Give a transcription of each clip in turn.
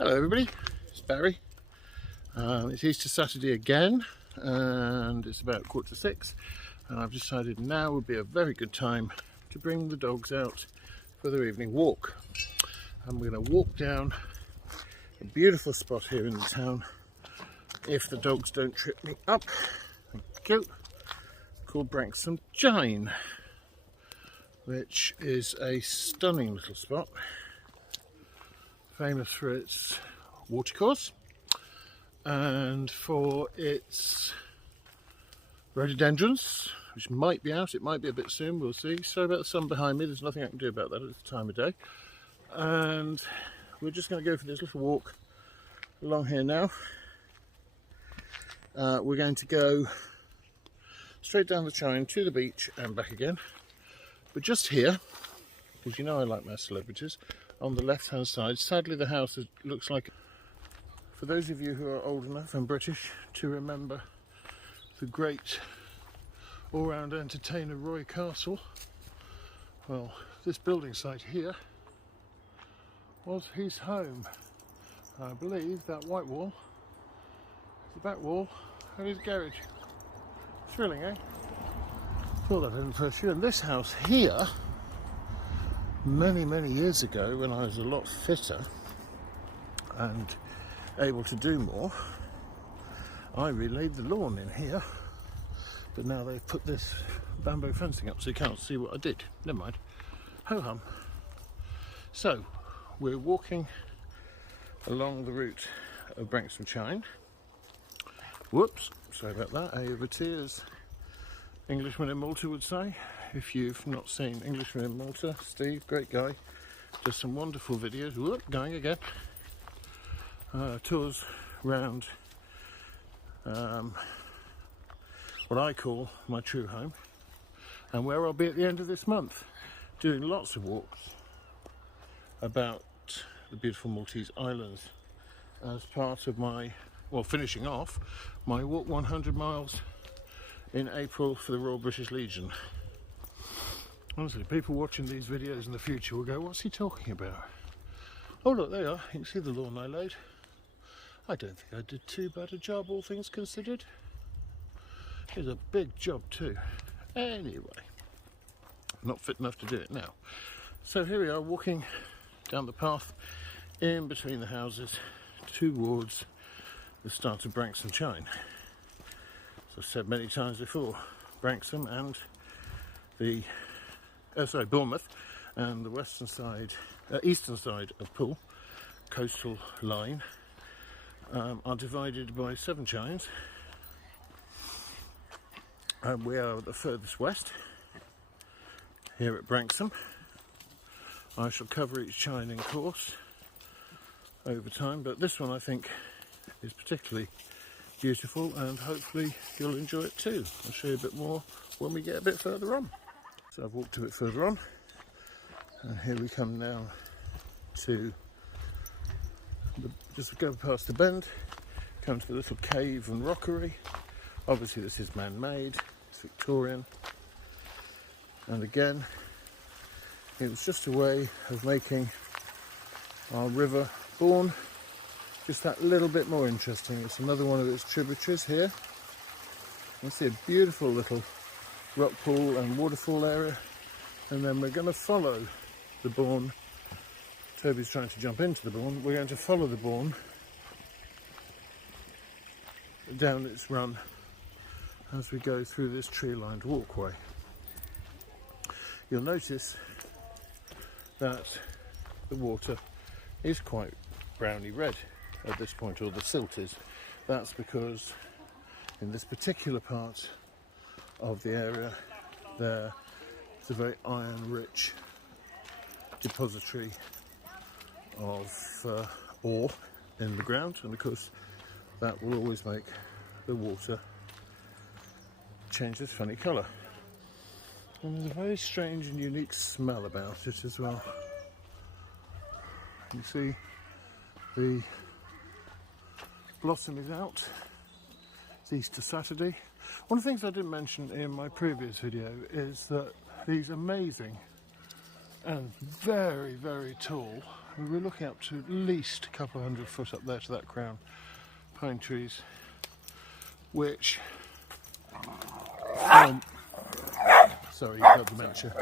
Hello everybody, it's Barry. It's Easter Saturday again and it's about 5:45 and I've decided now would be a very good time to bring the dogs out for their evening walk. And we're going to walk down a beautiful spot here in the town, if the dogs don't trip me up. Thank you. Called Branksome Chine, which is a stunning little spot, famous for its watercourse and for its rhododendrons, which might be out, it might be a bit soon, we'll see. Sorry about the sun behind me, there's nothing I can do about that at this time of day. And we're just going to go for this little walk along here now. We're going to go straight down the Chine to the beach and back again. But just here, because you know I like my celebrities, on the left hand side, sadly the house looks like, for those of you who are old enough and British to remember the great all-round entertainer Roy Castle, well, this building site here was his home. I believe that white wall is the back wall of his garage. Thrilling, eh? Thought that in first year. And this house here, many years ago, when I was a lot fitter and able to do more, I relayed the lawn in here, but now they've put this bamboo fencing up so you can't see what I did. Never mind. Ho hum. So we're walking along the route of Branksome Chine. Whoops, sorry about that. A over tears, Englishman in Malta would say. If you've not seen Englishman in Malta, Steve, great guy, does some wonderful videos. Whoop, going again. Tours round what I call my true home, and where I'll be at the end of this month, doing lots of walks about the beautiful Maltese islands as part of my, well, finishing off my walk 100 miles in April for the Royal British Legion. Honestly, people watching these videos in the future will go, what's he talking about? Oh look, there you are, you can see the lawn I laid. I don't think I did too bad a job, all things considered. It's a big job too. Anyway, I'm not fit enough to do it now. So here we are, walking down the path in between the houses towards the start of Branksome Chine. As I've said many times before, Branksome and the Bournemouth and the western side, eastern side of Poole, coastal line, are divided by 7 chines. And we are the furthest west here at Branksome. I shall cover each chine in course over time, but this one I think is particularly beautiful and hopefully you'll enjoy it too. I'll show you a bit more when we get a bit further on. So I've walked a bit further on and here we come now to just go past the bend, come to the little cave and rockery. Obviously this is man-made, it's Victorian, and again it was just a way of making our river Bourne just that little bit more interesting. It's another one of its tributaries here. You see a beautiful little rock pool and waterfall area, and then we're going to follow the Bourne. Toby's trying to jump into the Bourne. We're going to follow the Bourne down its run as we go through this tree-lined walkway. You'll notice that the water is quite browny red at this point, or the silt is. That's because in this particular part of the area there is a very iron-rich depository of ore in the ground, and of course that will always make the water change this funny colour. And there's a very strange and unique smell about it as well. You see the blossom is out. It's Easter Saturday. One of the things I didn't mention in my previous video is that these amazing and very tall We're looking up to at least a couple of 100 foot up there to that crown. Pine trees, which sorry, you've got dementia.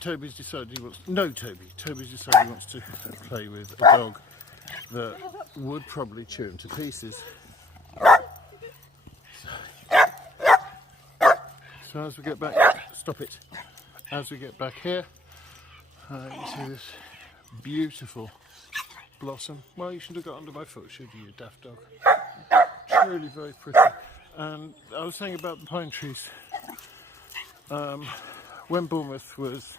Toby's decided he wants Toby's decided he wants to play with a dog that would probably chew him to pieces. So as we get back, stop it. As we get back here, you see this beautiful blossom. Well, you shouldn't have got under my foot, should you, you daft dog? Truly very pretty. And I was saying about the pine trees. When Bournemouth was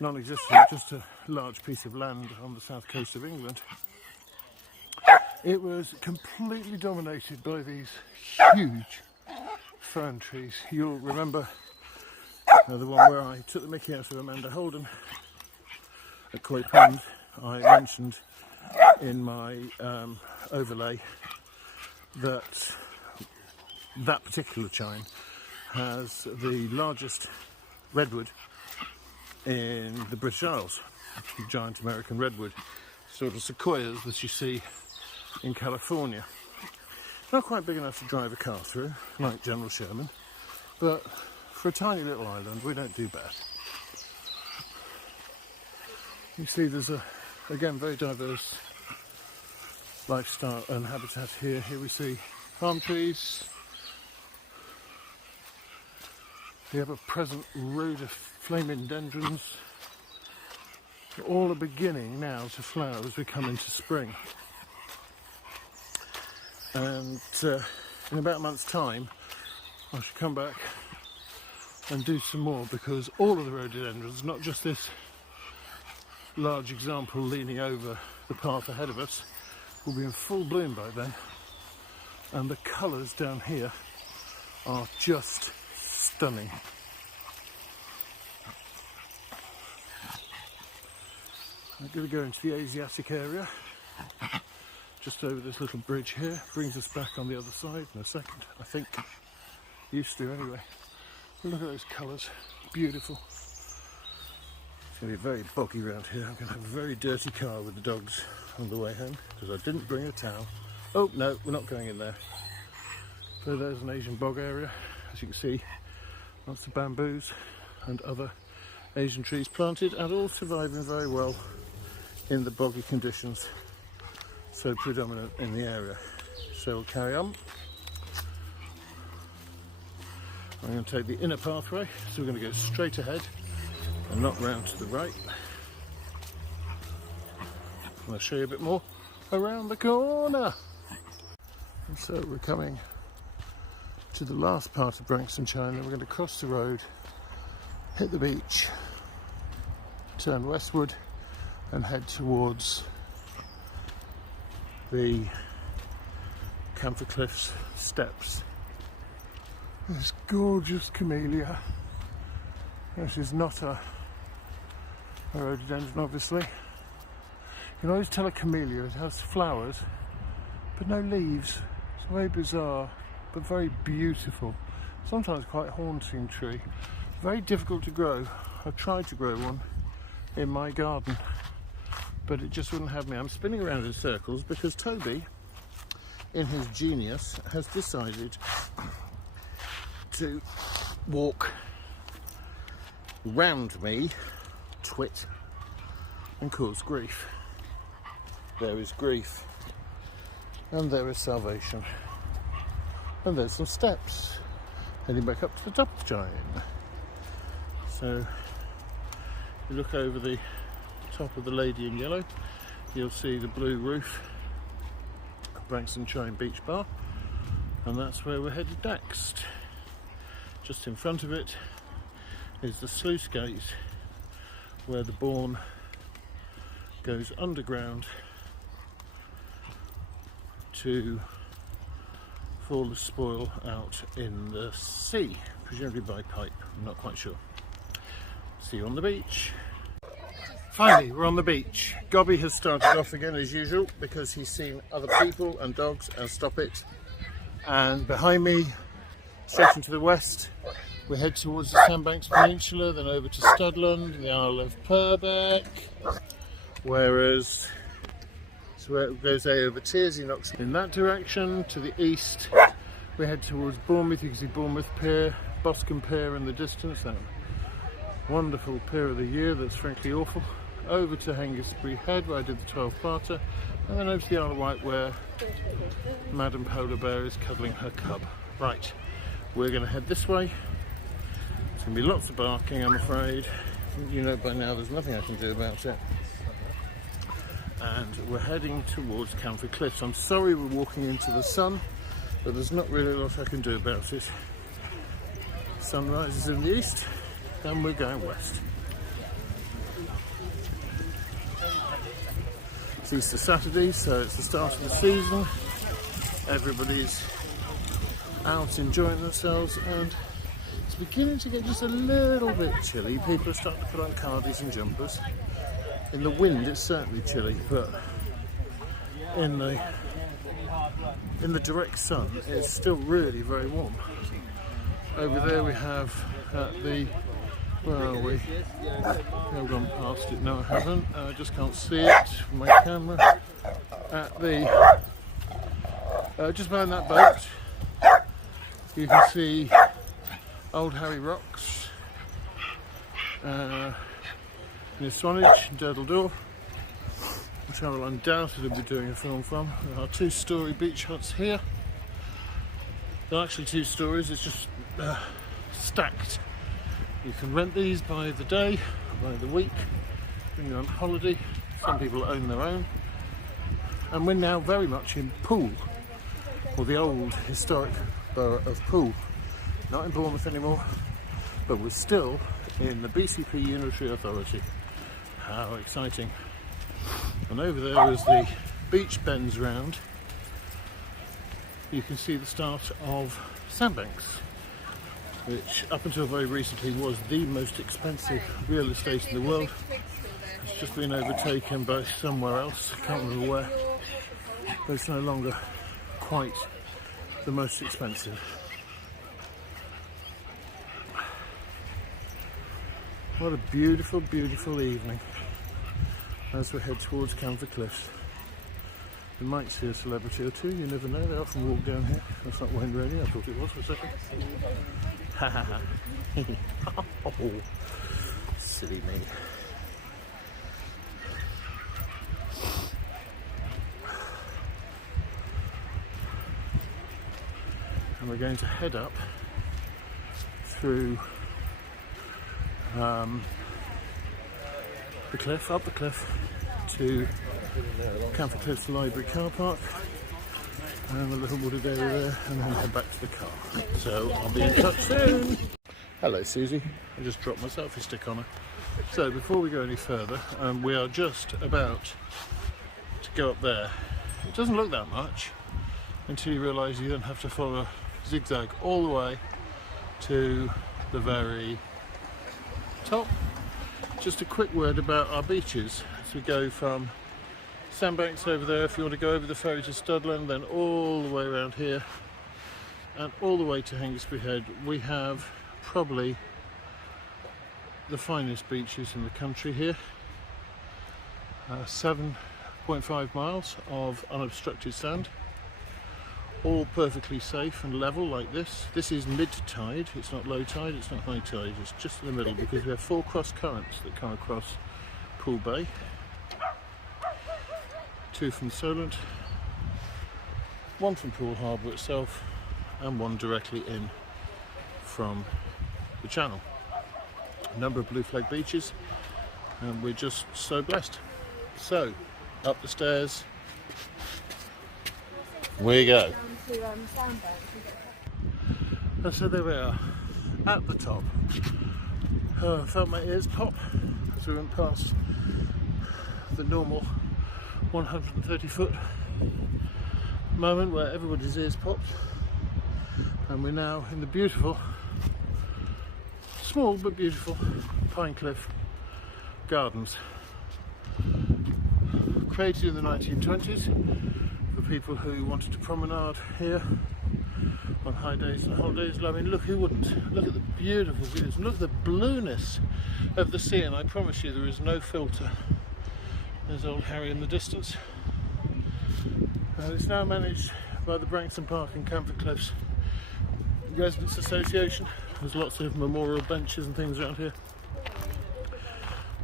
non-existent, just a large piece of land on the south coast of England, it was completely dominated by these huge fern trees. You'll remember the one where I took the mickey out of Amanda Holden at Coy Pond. I mentioned in my overlay that particular chine has the largest redwood in the British Isles, the giant American redwood, sort of sequoias that you see in California. Not quite big enough to drive a car through, like General Sherman, but for a tiny little island, we don't do bad. You see there's again, very diverse lifestyle and habitat here. Here we see palm trees. The ever-present rhododendrons. All are beginning now to flower as we come into spring. And in about a month's time, I should come back and do some more, because all of the rhododendrons, not just this large example leaning over the path ahead of us, will be in full bloom by then. And the colours down here are just stunning. I'm going to go into the Asiatic area, just over this little bridge here. Brings us back on the other side in a second, I think. Used to anyway. Look at those colours, beautiful. It's going to be very boggy around here. I'm going to have a very dirty car with the dogs on the way home, because I didn't bring a towel. Oh no, we're not going in there. So there's an Asian bog area, as you can see. Lots of bamboos and other Asian trees planted, and all surviving very well in the boggy conditions so predominant in the area. So we'll carry on. I'm going to take the inner pathway, so we're going to go straight ahead and not round to the right. And I'll show you a bit more around the corner. And so we're coming to the last part of Branksome Chine, then we're going to cross the road, hit the beach, turn westward and head towards the Canford Cliffs steps. This gorgeous camellia. This is not a rhododendron, obviously. You can always tell a camellia, it has flowers but no leaves. It's very bizarre but very beautiful, sometimes quite haunting tree. Very difficult to grow. I've tried to grow one in my garden, but it just wouldn't have me. I'm spinning around in circles because Toby, in his genius, has decided to walk round me, twit, and cause grief. There is grief, and there is salvation, and there's some steps heading back up to the top of the chine. So you look over the top of the Lady in Yellow, you'll see the blue roof of Branksome Chine Beach Bar, and that's where we're headed next. Just in front of it is the sluice gate where the Bourne goes underground to fall as spoil out in the sea, presumably by pipe, I'm not quite sure. See you on the beach. Finally, we're on the beach. Gobby has started off again as usual because he's seen other people and dogs and stop it. And behind me, straight into the west, We head towards the Sandbanks Peninsula, then over to Studland, the Isle of Purbeck, whereas so where it goes over Tearsey, knocks in that direction. To the east we head towards Bournemouth. You can see Bournemouth Pier, Boscombe Pier in the distance, that wonderful pier of the year that's frankly awful. Over to Hengistbury Head where I did the 12-parter, and then over to the Isle of Wight where Madam Polar Bear is cuddling her cub. Right, we're going to head this way. There's going to be lots of barking, I'm afraid. You know by now there's nothing I can do about it. And we're heading towards Canford Cliffs. I'm sorry we're walking into the sun, but there's not really a lot I can do about it. Sun rises in the east, and we're going west. It's Easter Saturday, so it's the start of the season. Everybody's out enjoying themselves, and it's beginning to get just a little bit chilly. People are starting to put on cardies and jumpers. In the wind it's certainly chilly, but in the direct sun it's still really very warm. Over there we have where are we? I've gone past it. No, I haven't. I just can't see it from my camera. At the just behind that boat you can see Old Harry Rocks, near Swanage and Durdledore, which I will undoubtedly be doing a film from. There are 2-storey beach huts here. They're actually 2 stories, it's just stacked. You can rent these by the day, by the week, when you're on holiday. Some people own their own. And we're now very much in Poole, or the old historic borough of Poole. Not in Bournemouth anymore, but we're still in the BCP Unitary Authority. How exciting. And over there is the beach bends round. You can see the start of Sandbanks, which up until very recently was the most expensive real estate in the world. It's just been overtaken by somewhere else, I can't remember where, but it's no longer quite the most expensive. What a beautiful, beautiful evening as we head towards Canford Cliffs. You might see a celebrity or two, you never know, they often walk down here. That's not Wayne Rooney, I thought it was for a second. Ha ha ha. Oh, silly me. And we're going to head up through the cliff, up the cliff to Canford Cliffs Library car park and the little wooded area there, and then head back to the car. So I'll be in touch soon. Hello Susie, I just dropped my selfie stick on her. So before we go any further, we are just about to go up there. It doesn't look that much until you realise you then have to follow a zigzag all the way to the very top. Just a quick word about our beaches. So we go from Sandbanks over there, if you want to go over the ferry to Studland, then all the way around here and all the way to Hengistbury Head. We have probably the finest beaches in the country here. 7.5 miles of unobstructed sand, all perfectly safe and level like this. This is mid-tide, it's not low tide, it's not high tide, it's just in the middle because we have 4 cross currents that come across Poole Bay. 2 from Solent, 1 from Poole Harbour itself, and 1 directly in from the channel. A number of blue flag beaches, and we're just so blessed. So, up the stairs we go. And so there we are, at the top. I felt my ears pop as we went past the normal 130-foot moment where everybody's ears popped, and we're now in the beautiful, small but beautiful Pine Cliff Gardens, created in the 1920s for people who wanted to promenade here on high days and holidays. I mean, look, who wouldn't? Look at the beautiful views, and look at the blueness of the sea, and I promise you there is no filter. There's old Harry in the distance. It's now managed by the Branksome Park and Canford Cliffs Residents Association. There's lots of memorial benches and things around here.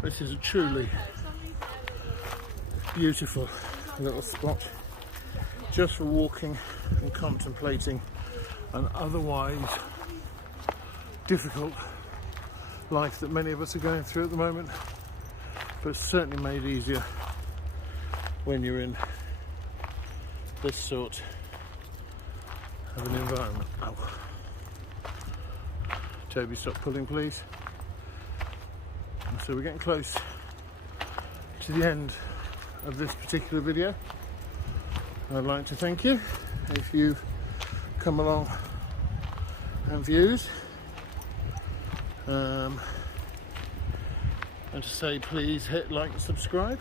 This is a truly beautiful little spot just for walking and contemplating an otherwise difficult life that many of us are going through at the moment, but certainly made easier when you're in this sort of an environment. Oh. Toby, stop pulling please. So we're getting close to the end of this particular video. I'd like to thank you if you've come along and viewed, and to say please hit like and subscribe.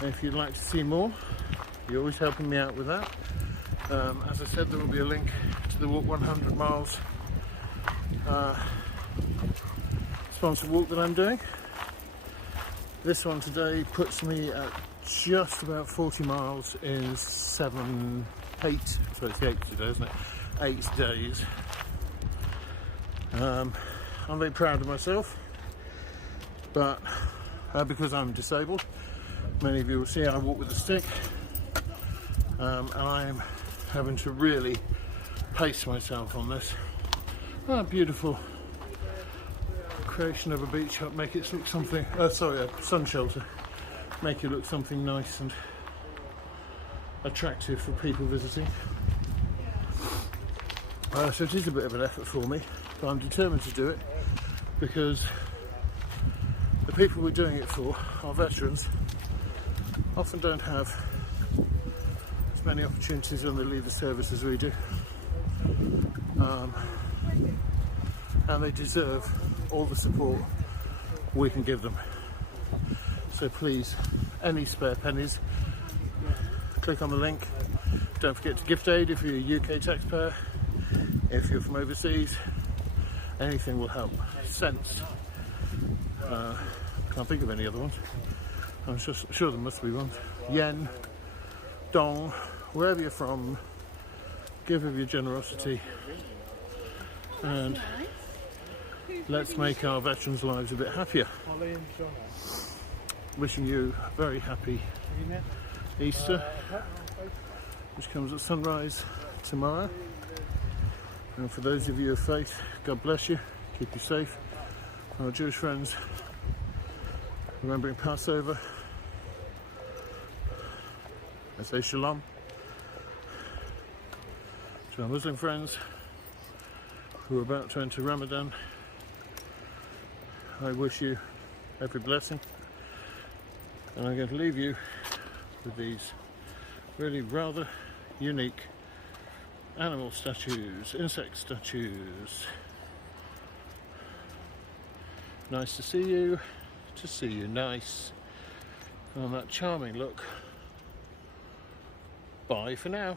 And if you'd like to see more, you're always helping me out with that. As I said, there will be a link to the Walk 100 Miles sponsored walk that I'm doing. This one today puts me at just about 40 miles in 8, so it's the 8th today, isn't it? 8 days. I'm very proud of myself, but because I'm disabled, many of you will see I walk with a stick, and I'm having to really pace myself on this. Beautiful creation of a beach hut, make it look something, a sun shelter, make it look something nice and attractive for people visiting. So it is a bit of an effort for me, but I'm determined to do it because the people we're doing it for, our veterans, often don't have as many opportunities when they leave the service as we do, and they deserve all the support we can give them. So please, any spare pennies, click on the link. Don't forget to gift aid if you're a UK taxpayer. If you're from overseas, anything will help. Cents, can't think of any other ones. I'm sure there must be one. Yen, dong, wherever you're from, give of your generosity, and let's make our veterans' lives a bit happier. Wishing you a very happy Easter, which comes at sunrise tomorrow. And for those of you of faith, God bless you, keep you safe. Our Jewish friends, remembering Passover, I say shalom. To our Muslim friends who are about to enter Ramadan, I wish you every blessing, and I'm going to leave you with these really rather unique animal statues, insect statues. Nice to see you nice, on that charming look. Bye for now.